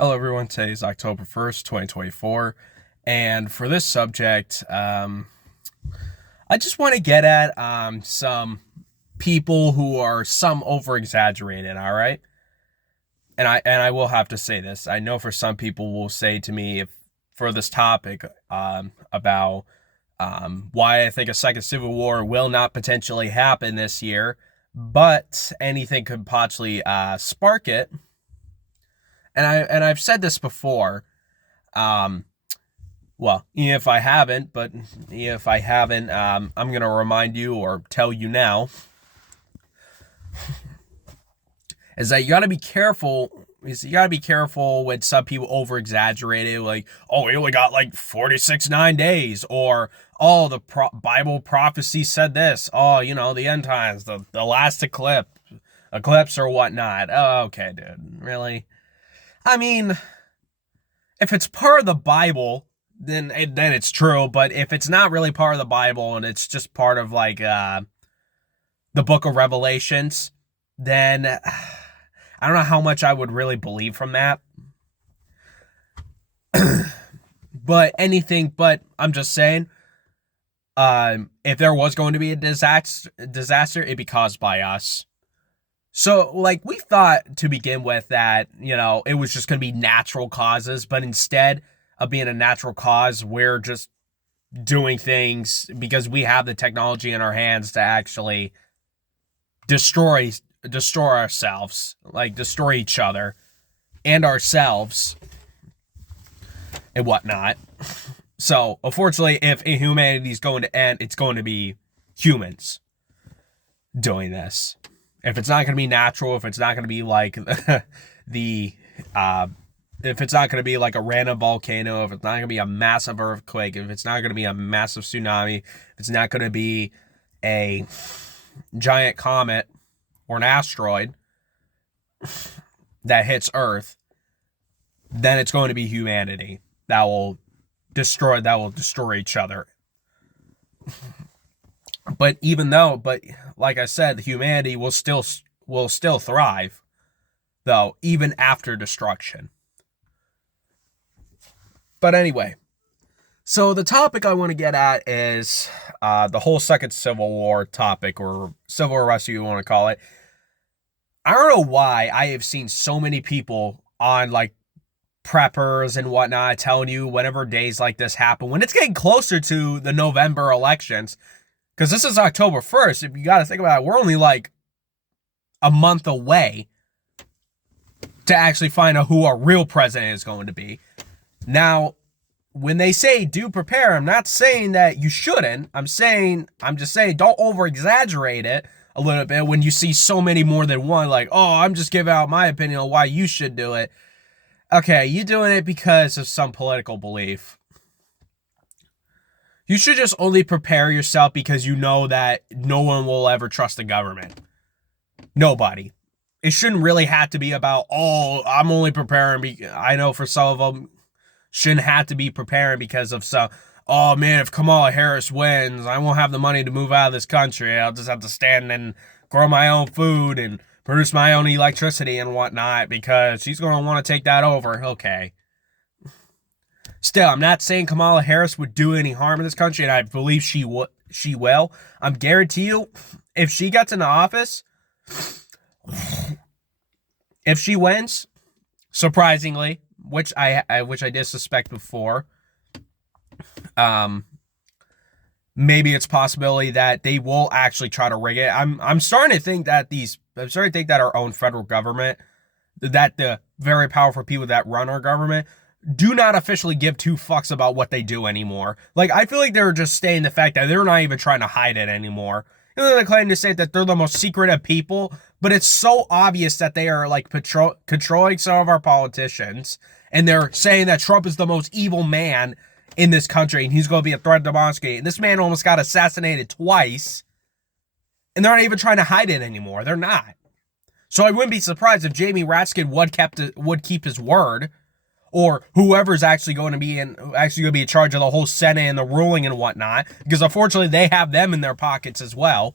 Hello, everyone. Today is October 1st, 2024. And for this subject, I just want to get at some people who are some over exaggerated, all right? And I will have to say this. I know for some people will say to me if for this topic about why I think a second civil war will not potentially happen this year, but anything could possibly spark it. And I've said this before. Um, well, if I haven't, I'm gonna remind you or tell you now is that you gotta be careful. You gotta be careful when some people over exaggerate it, like, oh, we only got like 9 days, or oh, the Bible prophecy said this. Oh, the end times, the last eclipse or whatnot. Oh, okay, dude, really? I mean, if it's part of the Bible, then it's true. But if it's not really part of the Bible and it's just part of like the Book of Revelations, then I don't know how much I would really believe from that. But I'm just saying, if there was going to be a disaster, it'd be caused by us. So, like, we thought to begin with that, it was just going to be natural causes, but instead of being a natural cause, we're just doing things because we have the technology in our hands to actually destroy ourselves, like destroy each other and ourselves and whatnot. So, unfortunately, if humanity is going to end, it's going to be humans doing this. If it's not going to be natural, if it's not going to be like if it's not going to be like a random volcano, if it's not going to be a massive earthquake, if it's not going to be a massive tsunami, if it's not going to be a giant comet or an asteroid that hits Earth, then it's going to be humanity that will destroy each other. But like I said, humanity will still thrive, though, even after destruction. But anyway, so the topic I want to get at is the whole second Civil War topic, or civil unrest, you want to call it. I don't know why I have seen so many people on like preppers and whatnot telling you whenever days like this happen, when it's getting closer to the November elections, because this is October 1st. If you got to think about it, we're only like a month away to actually find out who our real president is going to be. Now, when they say do prepare, I'm not saying that you shouldn't. I'm just saying don't over exaggerate it a little bit when you see so many more than one. Like, oh, I'm just giving out my opinion on why you should do it. Okay, you doing it because of some political belief. You should just only prepare yourself because you know that no one will ever trust the government. Nobody. It shouldn't really have to be about, oh, I'm only preparing. I know for some of them, shouldn't have to be preparing because of some, oh man, if Kamala Harris wins, I won't have the money to move out of this country. I'll just have to stand and grow my own food and produce my own electricity and whatnot because she's going to want to take that over. Okay. Still, I'm not saying Kamala Harris would do any harm in this country, and I believe she will. I'm guarantee you, if she gets into office, if she wins, surprisingly, which I did suspect before, maybe it's a possibility that they will actually try to rig it. I'm starting to think that our own federal government, that the very powerful people that run our government, do not officially give two fucks about what they do anymore. Like, I feel like they're just stating the fact that they're not even trying to hide it anymore. They're claiming to say that they're the most secretive people, but it's so obvious that they are like controlling some of our politicians, and they're saying that Trump is the most evil man in this country, and he's going to be a threat to democracy. And this man almost got assassinated twice, and they're not even trying to hide it anymore. They're not. So I wouldn't be surprised if Jamie Raskin would keep his word, or whoever's actually going to be in charge of the whole Senate and the ruling and whatnot, because unfortunately they have them in their pockets as well.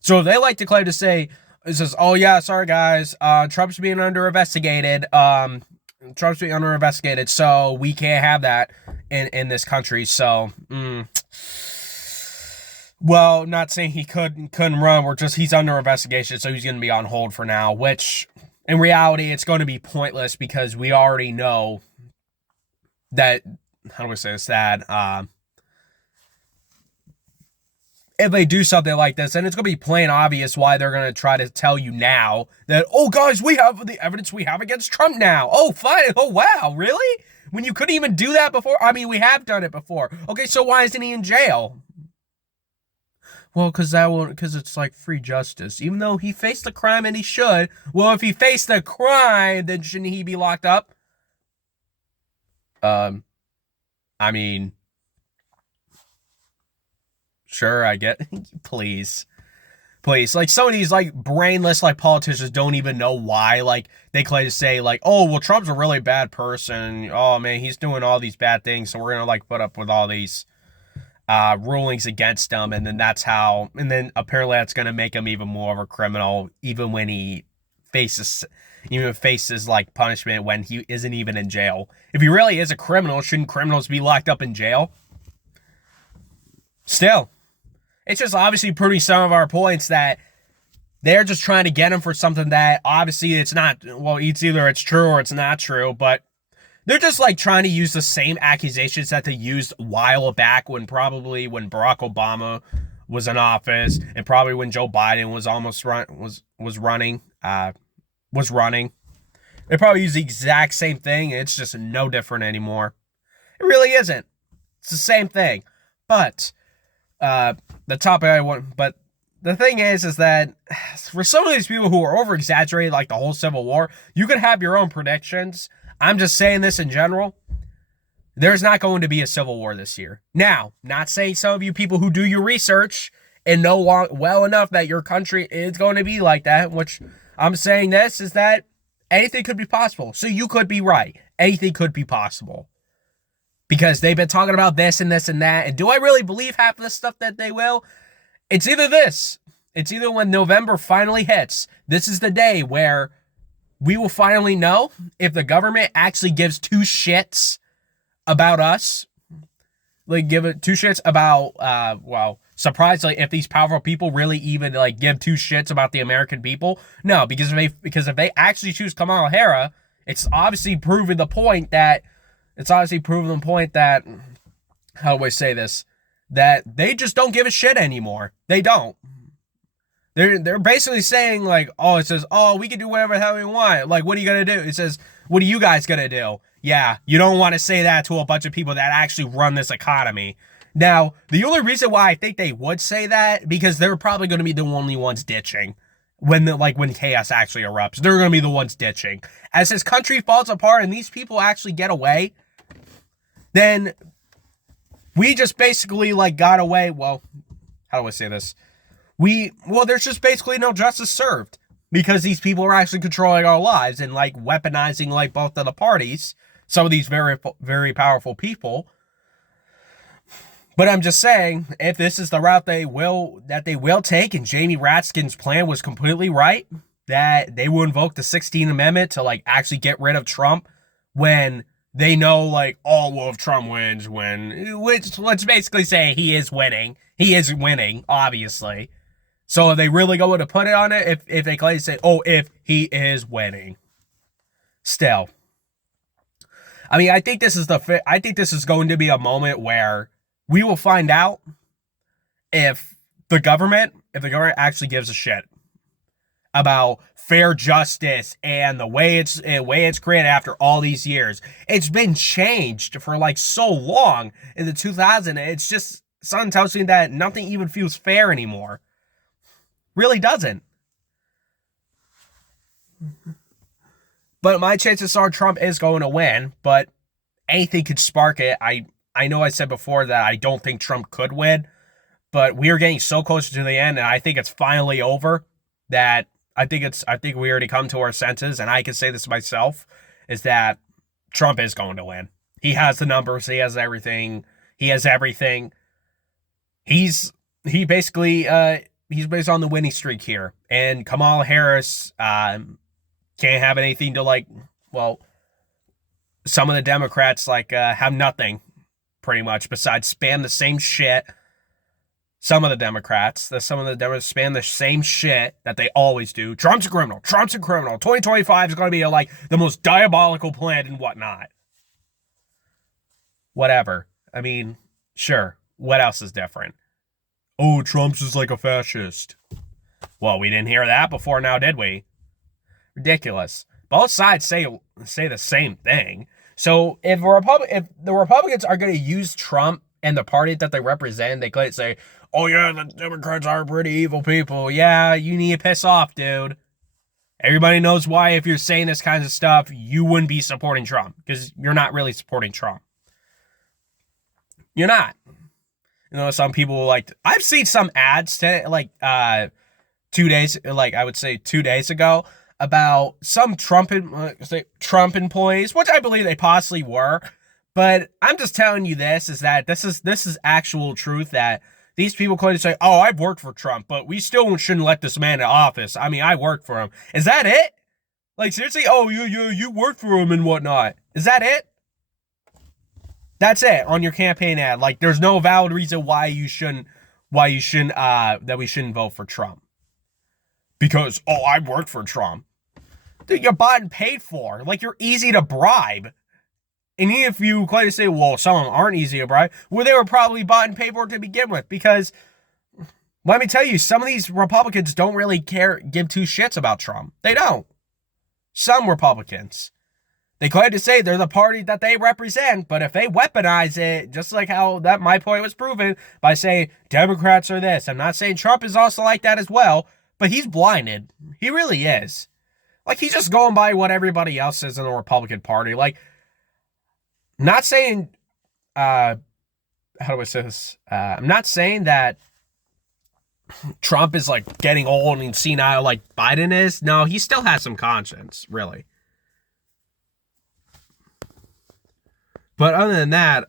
So they like to claim to say, it says, oh yeah, sorry guys, Trump's being investigated. Trump's being under investigated, so we can't have that in this country. So, well, not saying he couldn't run. He's under investigation, so he's going to be on hold for now. Which, in reality, it's going to be pointless because we already know that. How do I say this? That if they do something like this, and it's going to be plain obvious why they're going to try to tell you now that, oh, guys, we have the evidence we have against Trump now. Oh, fine. Oh, wow. Really? When you couldn't even do that before? I mean, we have done it before. Okay, so why isn't he in jail? Well, because it's like free justice. Even though he faced the crime and he should. Well, if he faced the crime, then shouldn't he be locked up? I mean, sure, I get. Please. Like, some of these, like, brainless, like, politicians don't even know why. Like, they claim to say, like, oh, well, Trump's a really bad person. Oh, man, he's doing all these bad things, so we're gonna, like, put up with all these rulings against him, and then apparently that's gonna make him even more of a criminal, even when he faces like punishment when he isn't even in jail. If he really is a criminal, shouldn't criminals be locked up in jail? Still, it's just obviously proving some of our points that they're just trying to get him for something that obviously it's not. Well, either it's true or it's not true, but they're just like trying to use the same accusations that they used a while back when Barack Obama was in office, and probably when Joe Biden was running. They probably use the exact same thing. It's just no different anymore. It really isn't. It's the same thing. But the thing is that for some of these people who are over exaggerating like the whole Civil War, you could have your own predictions. I'm just saying this in general. There's not going to be a civil war this year. Now, not saying some of you people who do your research and know well enough that your country is going to be like that, which I'm saying this is that anything could be possible. So you could be right. Anything could be possible. Because they've been talking about this and this and that. And do I really believe half of the stuff that they will? It's either this. It's either when November finally hits. This is the day where we will finally know if the government actually gives two shits about us. Like, give it two shits about, surprisingly, if these powerful people really even, like, give two shits about the American people. No, because if they actually choose Kamala Harris, it's obviously proven the point that, how do I say this? That they just don't give a shit anymore. They don't. They're basically saying, like, it says, we can do whatever the hell we want. Like, what are you going to do? It says, what are you guys going to do? Yeah, you don't want to say that to a bunch of people that actually run this economy. Now, the only reason why I think they would say that, because they're probably going to be the only ones ditching. When chaos actually erupts, they're going to be the ones ditching. As this country falls apart and these people actually get away, then we just basically, like, got away. Well, how do I say this? There's just basically no justice served because these people are actually controlling our lives and, like, weaponizing, like, both of the parties. Some of these very, very powerful people. But I'm just saying, if this is the route they will take, and Jamie Raskin's plan was completely right, that they will invoke the 16th Amendment to, like, actually get rid of Trump when they know, like, if Trump wins, which let's basically say he is winning. He is winning, obviously. So if they really go to put it on it, if they claim to say, if he is winning. Still. I mean, I think this is going to be a moment where we will find out if the government actually gives a shit about fair justice and the way it's created after all these years. It's been changed for, like, so long in the 2000s. It's just, something tells me that nothing even feels fair anymore. Really doesn't. But my chances are Trump is going to win, but anything could spark it. I know I said before that I don't think Trump could win, but we are getting so close to the end, and I think it's finally over, that I think we already come to our senses, and I can say this myself, is that Trump is going to win. He has the numbers, he has everything. He's basically he's based on the winning streak here. And Kamala Harris can't have anything to, like, some of the Democrats like have nothing pretty much besides spam the same shit. Some of the Democrats spam the same shit that they always do. Trump's a criminal. Trump's a criminal. 2025 is going to be like the most diabolical plan and whatnot. Whatever. I mean, sure. What else is different? Oh, Trump's is like a fascist. Well, we didn't hear that before now, did we? Ridiculous. Both sides say the same thing. So if the Republicans are going to use Trump and the party that they represent, they could say, oh yeah, the Democrats are pretty evil people. Yeah, you need to piss off, dude. Everybody knows why if you're saying this kind of stuff, you wouldn't be supporting Trump. Because you're not really supporting Trump. You're not. You know, some people like, I've seen some ads today, like 2 days, like I would say 2 days ago, about some Trump employees, which I believe they possibly were. But I'm just telling you this is actual truth that these people claim to say, oh, I've worked for Trump, but we still shouldn't let this man in office. I mean, I worked for him. Is that it? Like, seriously? Oh, you worked for him and whatnot. Is that it? That's it on your campaign ad. Like, there's no valid reason why we shouldn't vote for Trump. Because, oh, I worked for Trump. Dude, you're bought and paid for. Like, you're easy to bribe. And even if you claim to say, well, some of them aren't easy to bribe, well, they were probably bought and paid for to begin with. Because, let me tell you, some of these Republicans don't really give two shits about Trump. They don't. Some Republicans. They claim to say they're the party that they represent, but if they weaponize it, just like how that my point was proven, by saying Democrats are this. I'm not saying Trump is also like that as well, but he's blinded. He really is. Like, he's just going by what everybody else says in the Republican Party. Like, not saying, how do I say this? I'm not saying that Trump is, like, getting old and senile like Biden is. No, he still has some conscience, really. But other than that,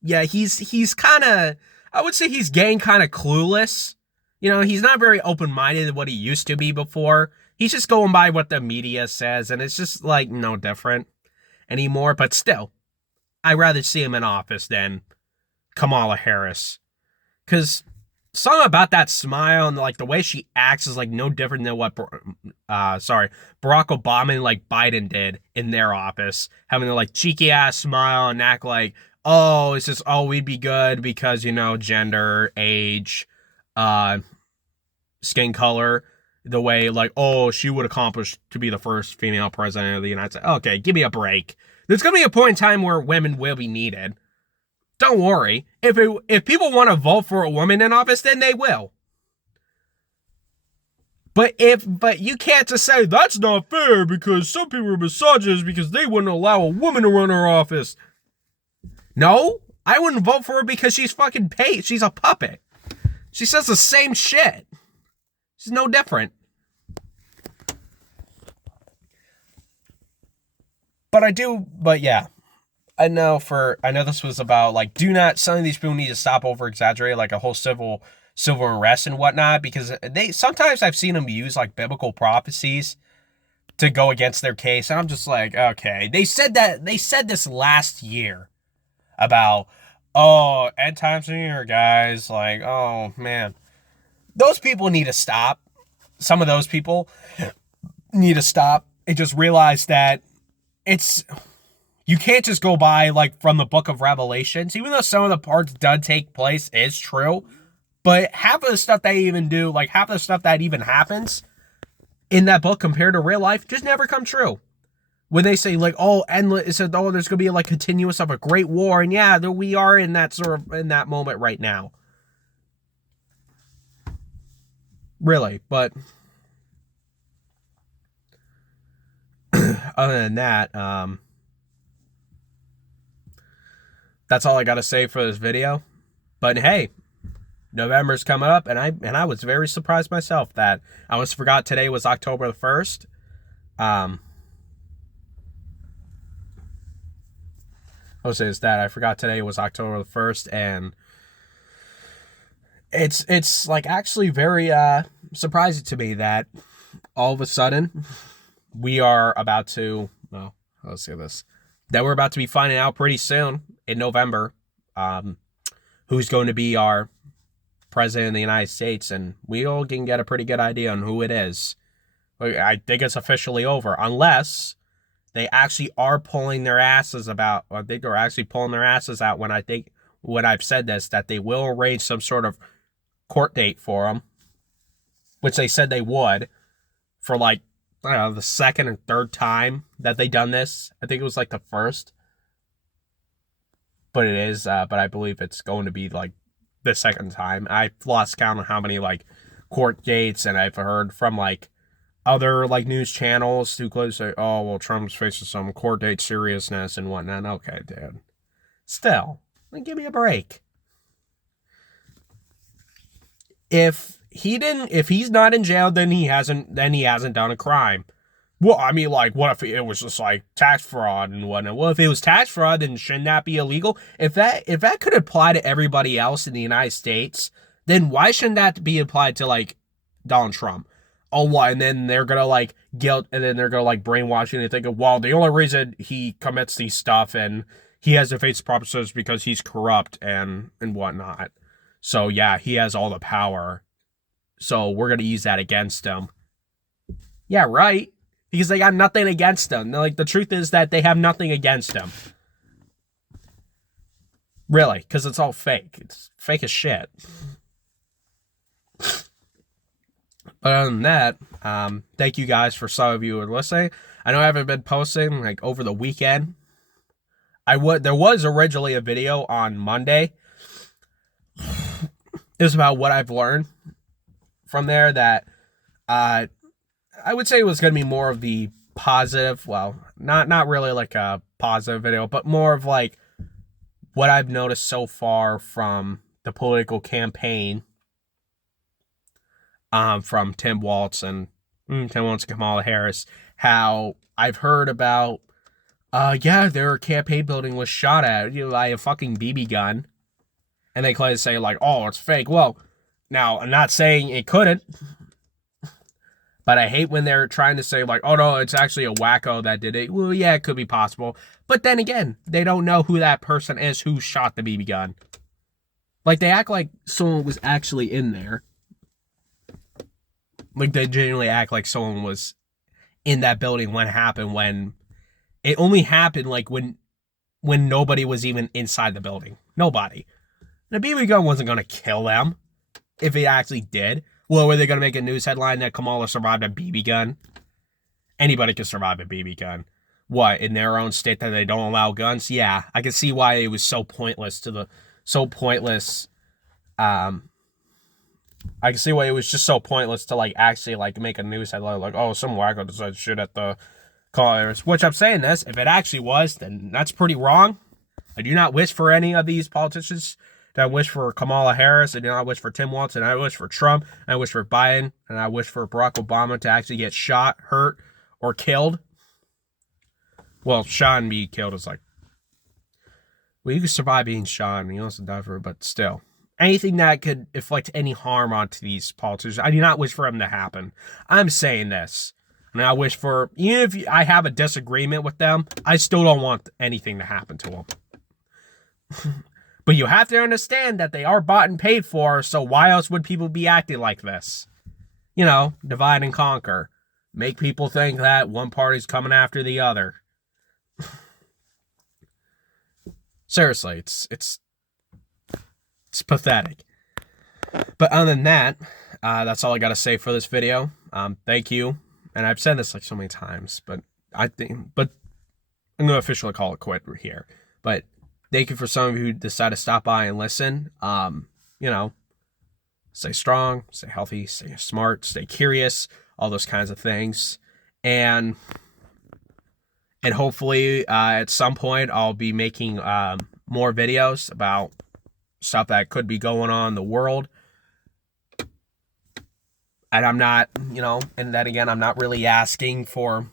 yeah, he's kind of, I would say he's getting kind of clueless. You know, he's not very open-minded than what he used to be before. He's just going by what the media says, and it's just, like, no different anymore. But still, I'd rather see him in office than Kamala Harris. Because something about that smile and, like, the way she acts is, like, no different than what, Barack Obama and, like, Biden did in their office. Having a, like, cheeky-ass smile and act like, oh, it's just, oh, we'd be good because, you know, gender, age, skin color. The way, like, oh, she would accomplish to be the first female president of the United States. Okay, give me a break. There's going to be a point in time where women will be needed. Don't worry. If people want to vote for a woman in office, then they will. But you can't just say, that's not fair because some people are misogynists because they wouldn't allow a woman to run her office. No, I wouldn't vote for her because she's fucking paid. She's a puppet. She says the same shit. She's no different. But yeah. I know this was about, like, some of these people need to stop over exaggerating, like, a whole civil unrest and whatnot, because sometimes I've seen them use, like, biblical prophecies to go against their case, and I'm just like, okay. They said this last year about, oh, end times are here, guys, like, oh, man. Those people need to stop. Some of those people need to stop and just realize that you can't just go by, like, from the book of Revelations, even though some of the parts did take place is true, but half of the stuff they even do, like, half of the stuff that even happens in that book compared to real life just never come true. When they say, like, oh, endless, it said, oh, there's going to be, like, continuous of a great war, and yeah, we are in that moment right now. Really, but other than that, that's all I got to say for this video. But hey, November's coming up, and I was very surprised myself that I almost forgot today was October the 1st. I would say I forgot today was October the 1st, and it's like actually very surprising to me that all of a sudden we are about to, well, let's say this, that we're about to be finding out pretty soon in November, who's going to be our president of the United States, and we all can get a pretty good idea on who it is. I think it's officially over, unless they actually are pulling their asses about. I think they're actually pulling their asses out when I've said this, that they will arrange some sort of court date for them, which they said they would, for like, I don't know, the second or third time that they done this. I think it was like the first, but it is. But I believe it's going to be like the second time. I've lost count on how many like court dates, and I've heard from like other like news channels who close say, oh well, Trump's facing some court date seriousness and whatnot. Okay, dude. Still, give me a break. If he's not in jail, then he hasn't done a crime. Well, I mean, like, what if it was just like tax fraud and whatnot? Well, if it was tax fraud, then shouldn't that be illegal? If that could apply to everybody else in the United States, then why shouldn't that be applied to like Donald Trump? Oh, why? And then they're gonna like guilt, and then they're gonna like brainwash you and think of, well, the only reason he commits these stuff and he has to face promises because he's corrupt and whatnot. So yeah, he has all the power. So we're gonna use that against him. Yeah, right. Because they got nothing against him. Like, the truth is that they have nothing against him. Really, because it's all fake. It's fake as shit. But other than that, thank you guys for some of you who are listening. I know I haven't been posting like over the weekend. There was originally a video on Monday. It was about what I've learned from there that I would say it was going to be more of the positive, well, not really like a positive video, but more of like what I've noticed so far from the political campaign from Tim Walz and Kamala Harris. How I've heard about, their campaign building was shot at by a fucking BB gun. And they claim to say like, oh, it's fake. Well, now I'm not saying it couldn't. But I hate when they're trying to say, like, oh, no, it's actually a wacko that did it. Well, yeah, it could be possible. But then again, they don't know who that person is who shot the BB gun. Like, they act like someone was actually in there. Like, they genuinely act like someone was in that building when it happened, when it only happened, like, when nobody was even inside the building. Nobody. The BB gun wasn't going to kill them if it actually did. Well, were they going to make a news headline that Kamala survived a BB gun? Anybody can survive a BB gun. What, in their own state that they don't allow guns? Yeah, I can see why it was so pointless I can see why it was just so pointless to, like, actually, like, make a news headline, like, oh, some wacko decided to shoot at the callers. Which I'm saying this, if it actually was, then that's pretty wrong. I do not wish for any of these politicians. I wish for Kamala Harris, and I wish for Tim Walz, and I wish for Trump, and I wish for Biden, and I wish for Barack Obama to actually get shot, hurt, or killed. Well, shot and be killed is like, well, you can survive being shot, and you also die for it, but still. Anything that could inflict any harm onto these politicians, I do not wish for them to happen. I'm saying this, and I wish for, even if I have a disagreement with them, I still don't want anything to happen to them. But you have to understand that they are bought and paid for, so why else would people be acting like this? You know, divide and conquer. Make people think that one party's coming after the other. Seriously, it's pathetic. But other than that, that's all I gotta say for this video. Thank you. And I've said this like so many times, but I'm gonna officially call it quit here. But thank you for some of you who decide to stop by and listen. Stay strong, stay healthy, stay smart, stay curious, all those kinds of things. And hopefully at some point I'll be making more videos about stuff that could be going on in the world. And I'm not, and then again, I'm not really asking for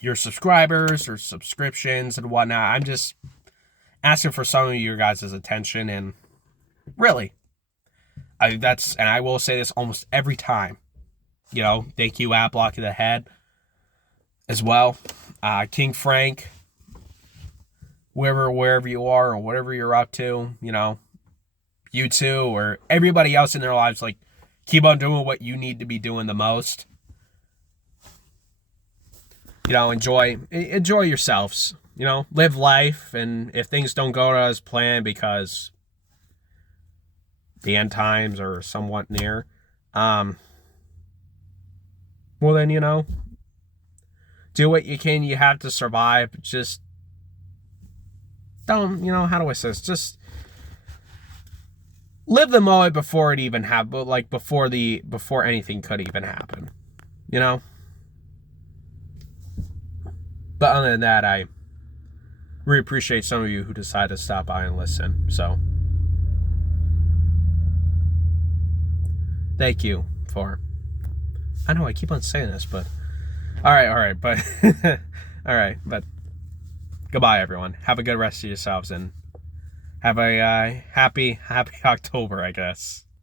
your subscribers or subscriptions and whatnot. I'm just asking for some of your guys' attention, and really, I will say this almost every time. Thank you, Block of the Head, as well. King Frank, wherever you are or whatever you're up to, you know, you two or everybody else in their lives, like, keep on doing what you need to be doing the most. You know, enjoy yourselves. You know, live life, and if things don't go as planned because the end times are somewhat near, well then, you know, do what you can. You have to survive. Just don't, you know, how do I say this? Just live the moment before it even happened, like before anything could even happen, you know? But other than that, I really appreciate some of you who decided to stop by and listen. So, thank you for, I know I keep on saying this, but, all right, but, all right, but, goodbye, everyone. Have a good rest of yourselves, and have a happy October, I guess.